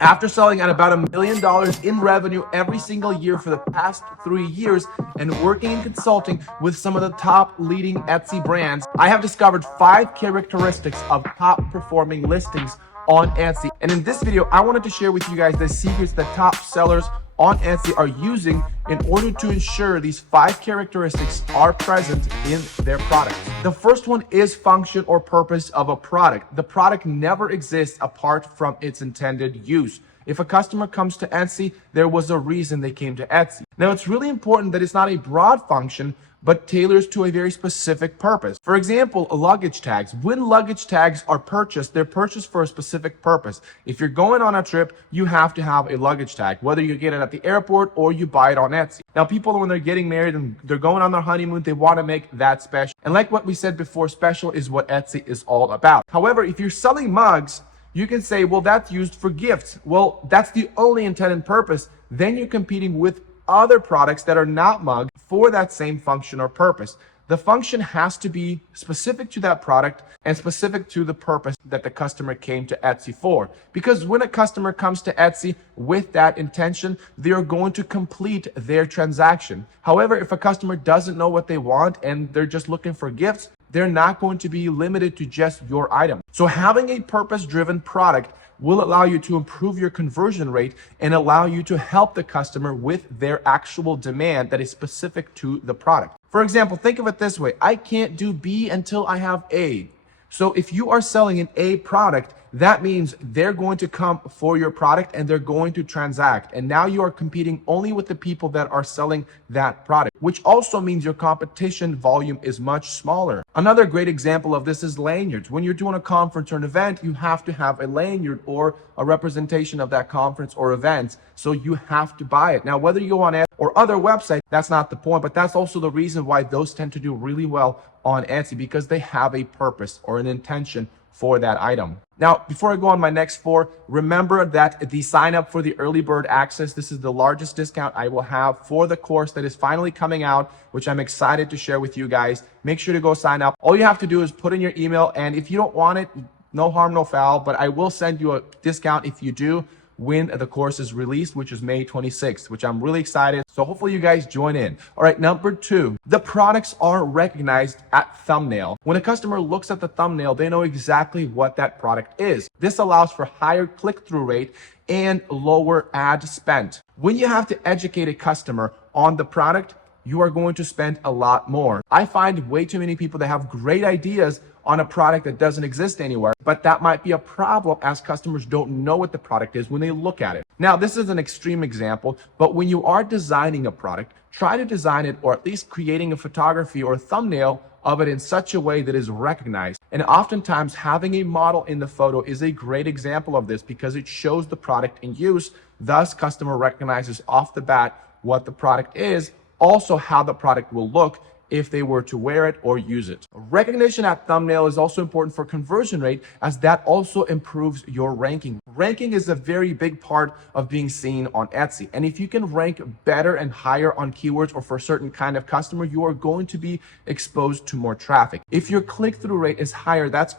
After selling at about $1 million in revenue every single year for the past 3 years and working in consulting with some of the top leading Etsy brands, I have discovered 5 characteristics of top performing listings on Etsy. And in this video, I wanted to share with you guys the secrets that top sellers on Etsy are using in order to ensure these 5 characteristics are present in their products. The first one is function or purpose of a product. The product never exists apart from its intended use. If a customer comes to Etsy, there was a reason they came to Etsy. Now, it's really important that it's not a broad function, but tailors to a very specific purpose. For example, luggage tags. When luggage tags are purchased, they're purchased for a specific purpose. If you're going on a trip, you have to have a luggage tag, whether you get it at the airport or you buy it on Etsy. Now, people, when they're getting married and they're going on their honeymoon, they want to make that special. And like what we said before, special is what Etsy is all about. However, if you're selling mugs, you can say, well, that's used for gifts. Well, that's the only intended purpose. Then you're competing with other products that are not mugs for that same function or purpose. The function has to be specific to that product and specific to the purpose that the customer came to Etsy for. Because when a customer comes to Etsy with that intention, they are going to complete their transaction. However, if a customer doesn't know what they want and they're just looking for gifts, they're not going to be limited to just your item. So having a purpose-driven product will allow you to improve your conversion rate and allow you to help the customer with their actual demand that is specific to the product. For example, think of it this way. I can't do B until I have A. So if you are selling an A product, that means they're going to come for your product and they're going to transact. And now you are competing only with the people that are selling that product, which also means your competition volume is much smaller. Another great example of this is lanyards. When you're doing a conference or an event, you have to have a lanyard or a representation of that conference or event. So you have to buy it. Now, whether you go on Etsy or other websites, that's not the point, but that's also the reason why those tend to do really well on Etsy, because they have a purpose or an intention for that item. Now, before I go on my next 4, remember that the sign up for the early bird access, this is the largest discount I will have for the course that is finally coming out, which I'm excited to share with you guys. Make sure to go sign up. All you have to do is put in your email, and if you don't want it, no harm, no foul, but I will send you a discount if you do when the course is released, which is May 26th, which I'm really excited. So hopefully you guys join in. All right, number 2, the products are recognized at thumbnail. When a customer looks at the thumbnail, they know exactly what that product is. This allows for higher click-through rate and lower ad spend. When you have to educate a customer on the product, you are going to spend a lot more. I find way too many people that have great ideas on a product that doesn't exist anywhere, but that might be a problem as customers don't know what the product is when they look at it. Now, this is an extreme example, but when you are designing a product, try to design it, or at least creating a photography or a thumbnail of it in such a way that is recognized. And oftentimes having a model in the photo is a great example of this because it shows the product in use. Thus, customer recognizes off the bat what the product is, also how the product will look if they were to wear it or use it. Recognition at thumbnail is also important for conversion rate, as that also improves your ranking. Ranking is a very big part of being seen on Etsy. And if you can rank better and higher on keywords or for a certain kind of customer, you are going to be exposed to more traffic. If your click-through rate is higher, that's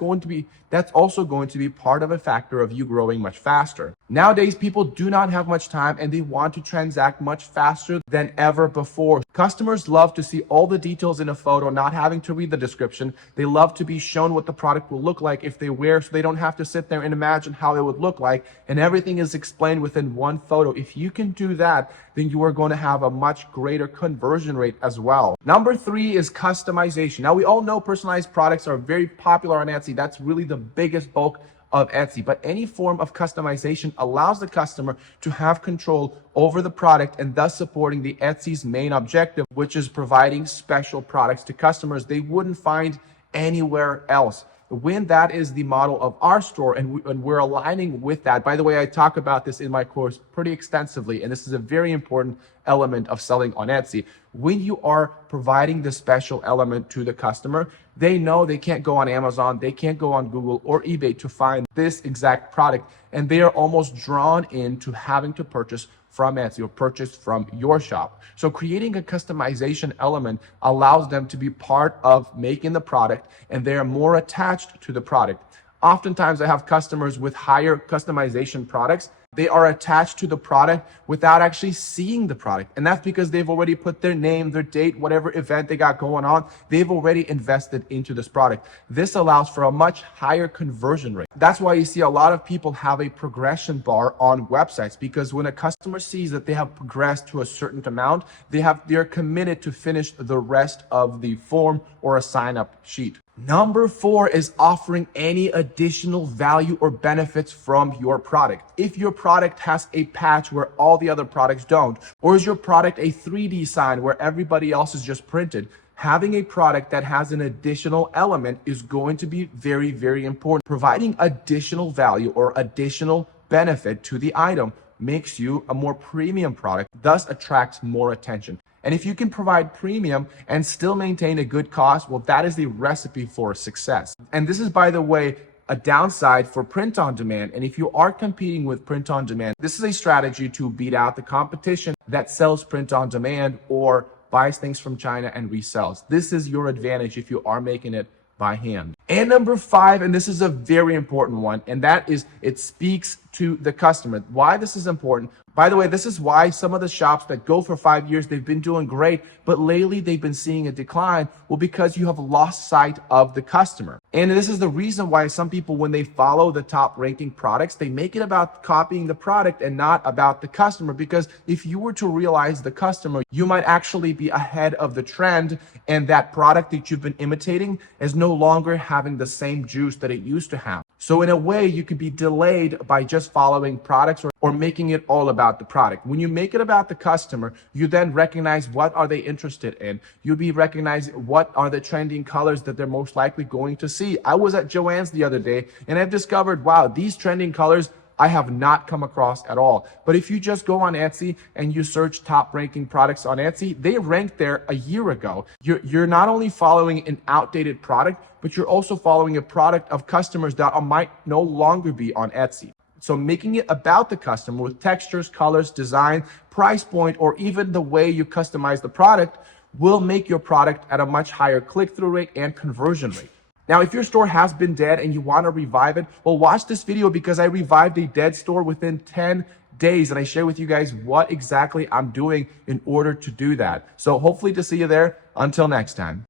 also going to be part of a factor of you growing much faster. Nowadays, people do not have much time and they want to transact much faster than ever before. Customers love to see all the details in a photo, not having to read the description. They love to be shown what the product will look like if they wear, so they don't have to sit there and imagine how it would look like, and everything is explained within one photo. If you can do that, then you are going to have a much greater conversion rate as well. Number 3 is customization. Now, we all know personalized products are very popular on Etsy. That's really the biggest bulk of Etsy, but any form of customization allows the customer to have control over the product and thus supporting the Etsy's main objective, which is providing special products to customers they wouldn't find anywhere else. When that is the model of our store and we're aligning with that. By the way, I talk about this in my course pretty extensively, and this is a very important element of selling on Etsy. When you are providing the special element to the customer, they know they can't go on Amazon, they can't go on Google or eBay to find this exact product, and they are almost drawn into having to purchase from Etsy or purchase from your shop. So creating a customization element allows them to be part of making the product, and they are more attached to the product. Oftentimes I have customers with higher customization products They are attached to the product without actually seeing the product. And that's because they've already put their name, their date, whatever event they got going on. They've already invested into this product. This allows for a much higher conversion rate. That's why you see a lot of people have a progression bar on websites, because when a customer sees that they have progressed to a certain amount, they're committed to finish the rest of the form or a sign-up sheet. Number 4 is offering any additional value or benefits from your product. If your product has a patch where all the other products don't, or is your product a 3D sign where everybody else is just printed, having a product that has an additional element is going to be very, very important. Providing additional value or additional benefit to the item makes you a more premium product, thus attracts more attention. And if you can provide premium and still maintain a good cost, well, that is the recipe for success. And this is, by the way, a downside for print on demand. And if you are competing with print on demand, this is a strategy to beat out the competition that sells print on demand or buys things from China and resells. This is your advantage if you are making it by hand. And number 5, and this is a very important one, and that is it speaks to the customer. Why this is important. By the way, this is why some of the shops that go for 5 years, they've been doing great, but lately they've been seeing a decline. Well, because you have lost sight of the customer. And this is the reason why some people, when they follow the top ranking products, they make it about copying the product and not about the customer. Because if you were to realize the customer, you might actually be ahead of the trend, and that product that you've been imitating is no longer having the same juice that it used to have. So in a way, you could be delayed by just following products or making it all about the product. When you make it about the customer, you then recognize what are they interested in. You'll be recognizing what are the trending colors that they're most likely going to see. I was at Joann's the other day and I've discovered, wow, these trending colors I have not come across at all. But if you just go on Etsy and you search top ranking products on Etsy, they ranked there a year ago. You're not only following an outdated product, but you're also following a product of customers that might no longer be on Etsy. So making it about the customer with textures, colors, design, price point, or even the way you customize the product will make your product at a much higher click-through rate and conversion rate. Now, if your store has been dead and you want to revive it, well, watch this video because I revived a dead store within 10 days and I share with you guys what exactly I'm doing in order to do that. So hopefully to see you there. Until next time.